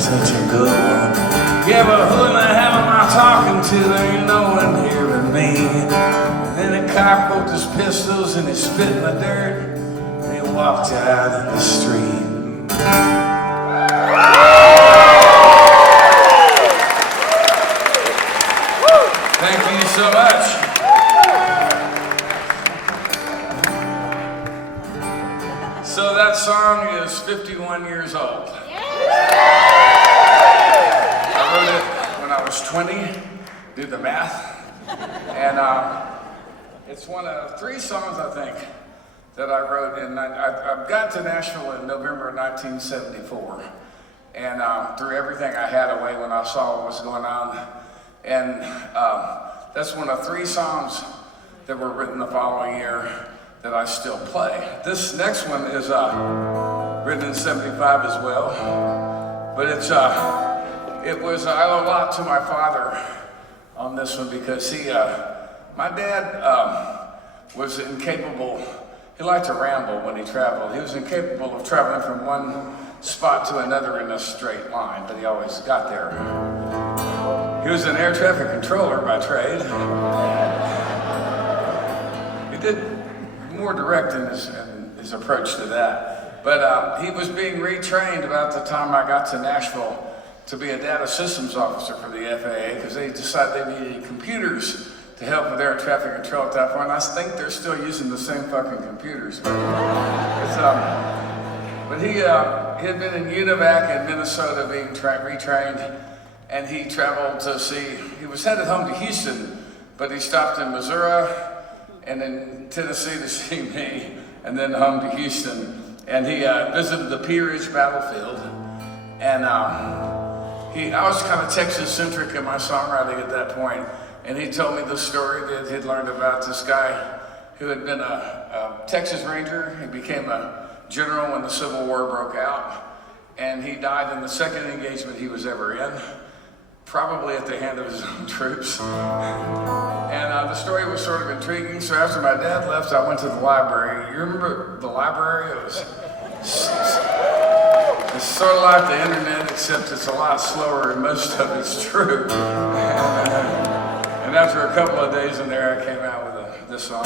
touch and go. Yeah, but who in the hell am I talking to? There ain't no one here but me. And then the cop pulled his pistols and he spit in the dirt and he walked out in the street. Thank you so much. So that song is 51 years old. I wrote it when I was 20, did the math. And it's one of 3 songs, I think, that I wrote. And I got to Nashville in November 1974. And threw everything I had away when I saw what was going on. And that's one of 3 songs that were written the following year that I still play. This next one is written in 75 as well, but I owe a lot to my father on this one because my dad was incapable. He liked to ramble when he traveled. He was incapable of traveling from one spot to another in a straight line, but he always got there. He was an air traffic controller by trade. He did more direct in his approach to that. But he was being retrained about the time I got to Nashville to be a data systems officer for the FAA because they decided they needed computers to help with air traffic control at that point. I think they're still using the same fucking computers. But he had been in UNIVAC in Minnesota being retrained, and he traveled to see, he was headed home to Houston, but he stopped in Missouri and in Tennessee to see me, and then home to Houston. And he visited the Pea Ridge battlefield. And I was kind of Texas-centric in my songwriting at that point. And he told me the story that he'd learned about this guy who had been a Texas Ranger. He became a general when the Civil War broke out. And he died in the second engagement he was ever in, probably at the hand of his own troops. And the story was sort of intriguing, so after my dad left, I went to the library. You remember the library? It's sort of like the internet, except it's a lot slower and most of it's true. And after a couple of days in there, I came out with this song.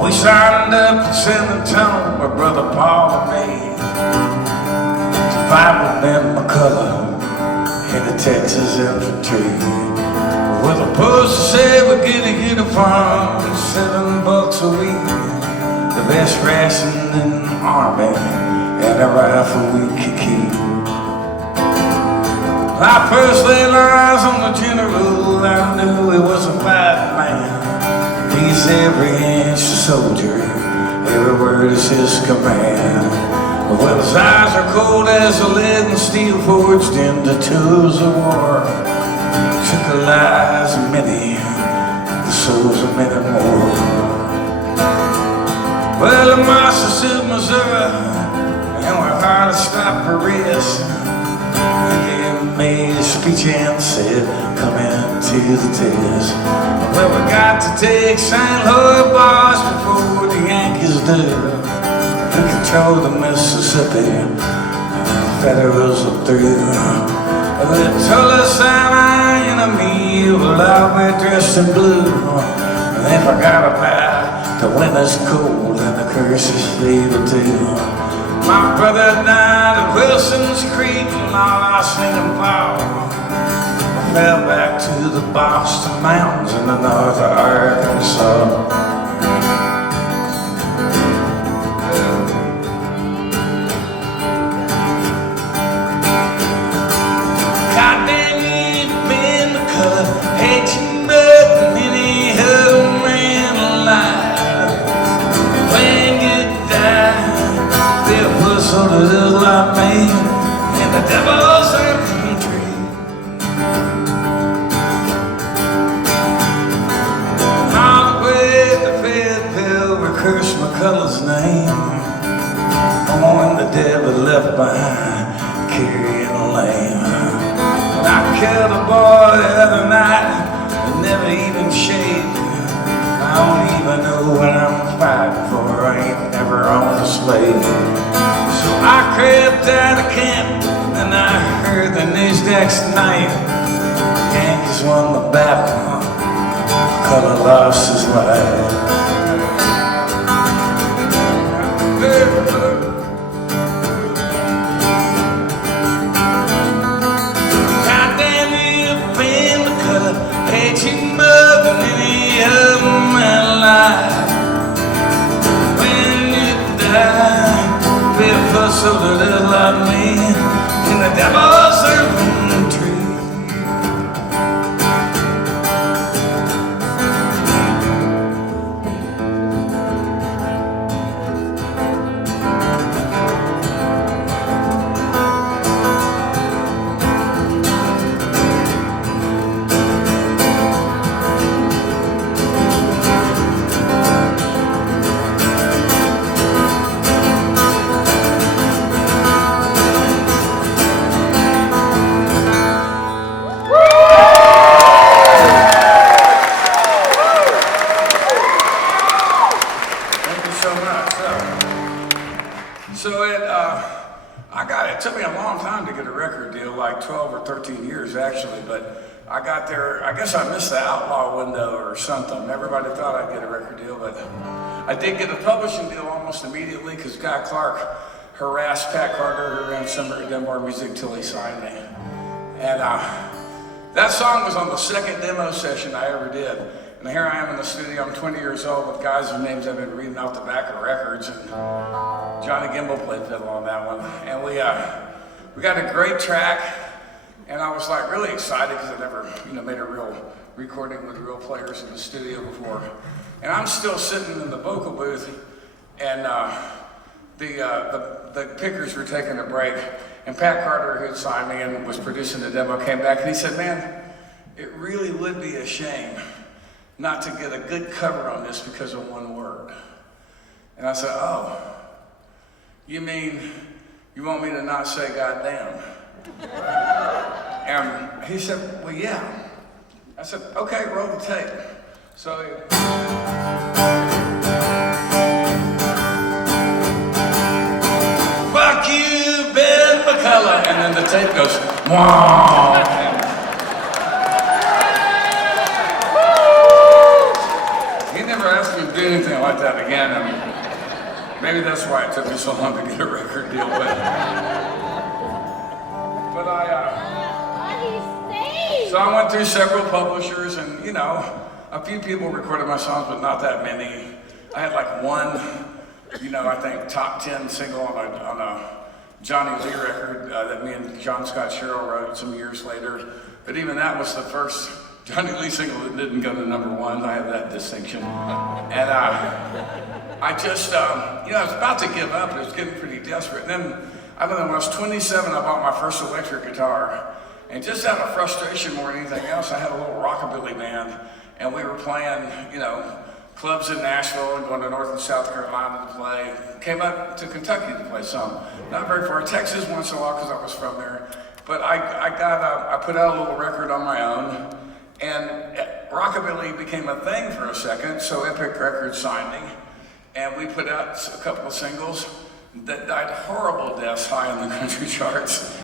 We signed up in San Antonio, my brother Paul and me, to fight with Ben McColloch in the Texas infantry. With a post to say we'll get a uniform, $7 a week, the best ration in the army, and a rifle we could keep. I first laid eyes on the general, I knew he was a fighting man. He's every inch a soldier, every word is his command. Well, his eyes are cold as the lead and steel forged into tools of war. Took the lives of many, the souls of many more. Well, the marched to Missouri, and we're hard to stop for rest. He made a speech and said, come into the test. Well, we got to take St. Louis boys before the Yankees do. We control the Mississippi, the Federals are through. Well, they told us that our enemy will all be dressed in blue. And they forgot about the winter's cold and the curses they would do. My brother died at Wilson's Creek and all our singing fall. fell back to the Boston Mountains in the north of Arkansas. Goddamn you, Ben McColloch, hate you more than any other man alive. When you die, they'll put sort of look like me in the devil's infantry. On the way to Fayetteville, we cursed McCullough's name. On the devil left behind, carrying a lamb. I killed a boy the other night and never even shaved. I don't even know what I'm fighting for. I ain't never owned a slave. So I crept out of camp and I heard the news next night. Yankees won the battle, McCulloch lost his life. Goddamn you, Ben McColloch, hate you more than any other man alive. When you die, be a fuss of the little like me in the devil's infantry. It took me a long time to get a record deal, like 12 or 13 years actually, but I got there, I guess I missed the outlaw window or something. Everybody thought I'd get a record deal, but I did get a publishing deal almost immediately because Guy Clark harassed Pat Carter, who ran Summer Dunbar Music, till he signed me. And that song was on the second demo session I ever did. And here I am in the studio, I'm 20 years old with guys whose names I've been reading off the back of records, and Johnny Gimbel played fiddle on that one. And we got a great track, and I was like really excited because I never made a real recording with real players in the studio before. And I'm still sitting in the vocal booth, and the pickers were taking a break, and Pat Carter, who had signed me and was producing the demo, came back and he said, "Man, it really would be a shame not to get a good cover on this because of one word." And I said, "Oh, you mean you want me to not say goddamn?" And he said, "Well, yeah." I said, "Okay, roll the tape." So fuck you, Ben McColloch, and then the tape goes, "Wow." Do anything like that again. I mean, maybe that's why it took me so long to get a record deal. But so I went through several publishers, and a few people recorded my songs, but not that many. I had like one, I think top 10 single on a Johnny Lee record that me and John Scott Sherrill wrote some years later. But even that was the first Johnny Lee single that didn't go to #1. I have that distinction. And I just, I was about to give up. It was getting pretty desperate. And then, I don't know, when I was 27, I bought my first electric guitar. And just out of frustration more than anything else, I had a little rockabilly band. And we were playing, clubs in Nashville and going to North and South Carolina to play. Came up to Kentucky to play some. Not very far. Texas once in a while because I was from there. But I put out a little record on my own. And rockabilly became a thing for a second, so Epic Records signed me. And we put out a couple of singles that died horrible deaths high in the country charts.